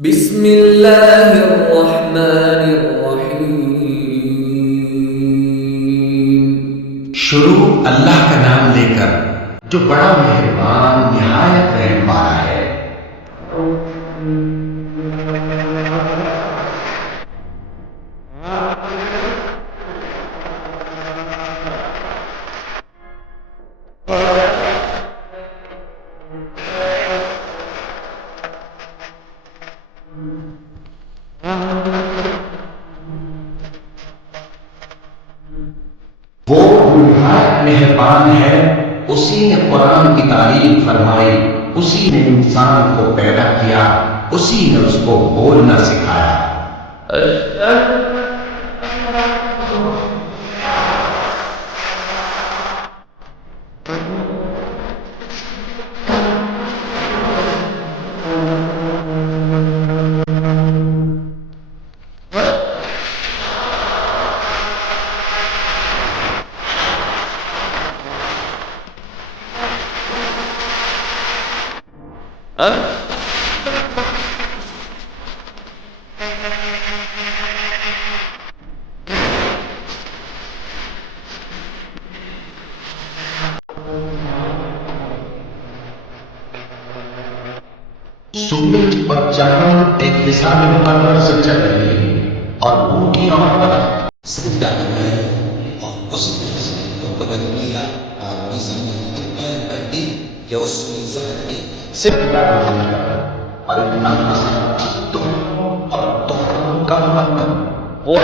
बिस्मिल्लाहिर्रहमानिर्रहीम। शुरू अल्लाह का नाम लेकर जो बड़ा मेहरबान निहायत रहम वाला है। वो निहायत मेहरबान है, उसी ने कुरान की तारीफ फरमाई, उसी ने इंसान को पैदा किया, उसी ने उसको बोलना सिखाया। सूरज और चांद एक दिशा में बराबर से चल रही है और उनकी और sedang positif kepedulian bisa menjadi Yosmizati और